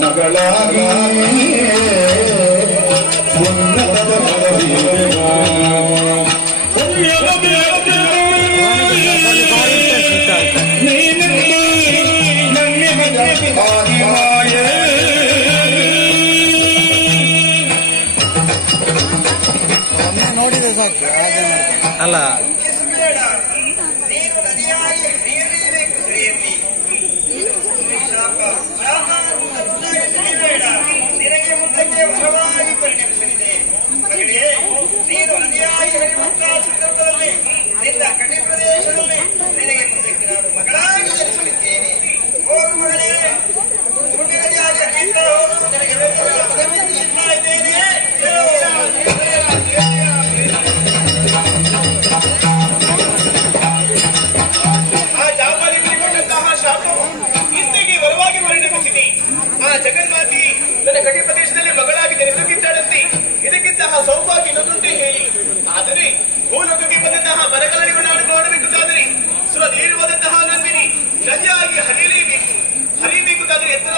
ಮಗಳಾಗಿ ನೋಡಿದೆ ಸಾಕು ಅಲ್ಲ ನಿನಗೆ ಮುಂದಕ್ಕೆ ವಶವಾಗಿ ಪರಿಣಮಿಸಲಿದೆ. ನೀನು ನದಿಯಾಗಿ ಹರಿಯುವಂತಹ ಸಂದರ್ಭದಲ್ಲಿ ನಿನ್ನ ಕಟಿ ಪ್ರದೇಶದಲ್ಲಿ ನಿನಗೆ ಮುಂದಕ್ಕೆ ನಾನು ಮಗಳಾಗಿ ಧರಿಸಲಿದ್ದೇನೆ. ಹೋಗು ಮಗಳೇ, ಪುಣ್ಯ ನದಿಯಾಗಿ ಹರಿಯುತ್ತಾ ಹೋಗು. ನಿನಗೆ ಬೇಕಾದ ಪದವಿಯನ್ನು ನೀಡ್ತಾ ಇದ್ದೇನೆ. ಆ ಜಾಬಾಲಿ ಬಿಡಿಕೊಂಡಂತಹ ಶಾಪವು ಇಂದಿಗೆ ಬಲವಾಗಿ ಪರಿಣಮಿಸಿದೆ. ಆ ಜಗನ್ಮಾತಿ ನನ್ನ ಗಡಿ ಪ್ರದೇಶದಲ್ಲಿ ಮಗಳಾಗಿ ಧರಿಸುತ್ತಿದ್ದಾಳಂತೆ. ಇದಕ್ಕಿಂತಹ ಸೌಭಾಗ್ಯ ಇನ್ನೊಂದುಂಟೆ ಹೇಳಿ. ಆದರೆ ಭೂಲೋಕಕ್ಕೆ ಬಂದಂತಹ ಬರಗಾಲರಿಗೂ ನಾನು ನೋಡಬೇಕಾದರೆ ಸುರಧೀರವಾದಂತಹ ನಂದಿನಿ ನದಿಯಾಗಿ ಹರಿಯಲೇಬೇಕು. ಹರಿಯಬೇಕಾದರೆ ಎತ್ತರ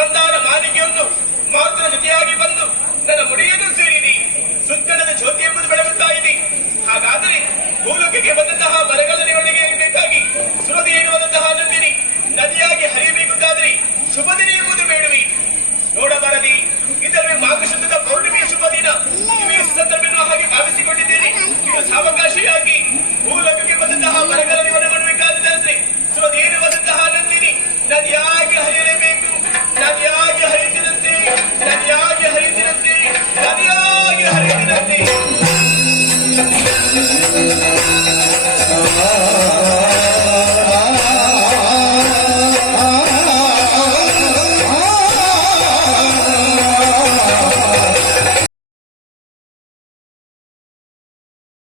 ಮಂದಾರ ಮಾಲಿಕೆಯೊಂದು ಮಾತ್ರ ಜೊತೆಯಾಗಿ ಬಂದು ನನ್ನ ಮುಡಿಯನ್ನು ಸೇರಿದಿ. ಸುತ್ತಣದ ಜ್ಯೋತಿ ಎಂಬುದು ಬೆಳಗುತ್ತಾ ಇದೆ. ಹಾಗಾದರೆ ಭೂಲೋಕಕ್ಕೆ ಬಂದಂತಹ ಮರಗಲ್ಲನೆಗಳಿಗೆ ಬೇಕಾಗಿ ಸುರದಿ ಎನ್ನುವಂತಹ ನಂದಿನಿ ನದಿಯಾಗಿ ಹರಿಯಬೇಕಾದರೆ ಶುಭ ದಿನ ಎಂಬುದು ಬೇಡುವಿ. ನೋಡಬಾರದಿ, ಇದರಲ್ಲಿ ಮಾಘ ಶುದ್ಧದ ಪೌರ್ಣಿಮೆಯ ಶುಭ ದಿನ. ನಿಮಗೆ ಸಂದರ್ಭ ಹಾಗೆ ಭಾವಿಸಿಕೊಂಡಿದ್ದೇನೆ. ಇದು ಸಾವಕಾಶಿಯಾಗಿ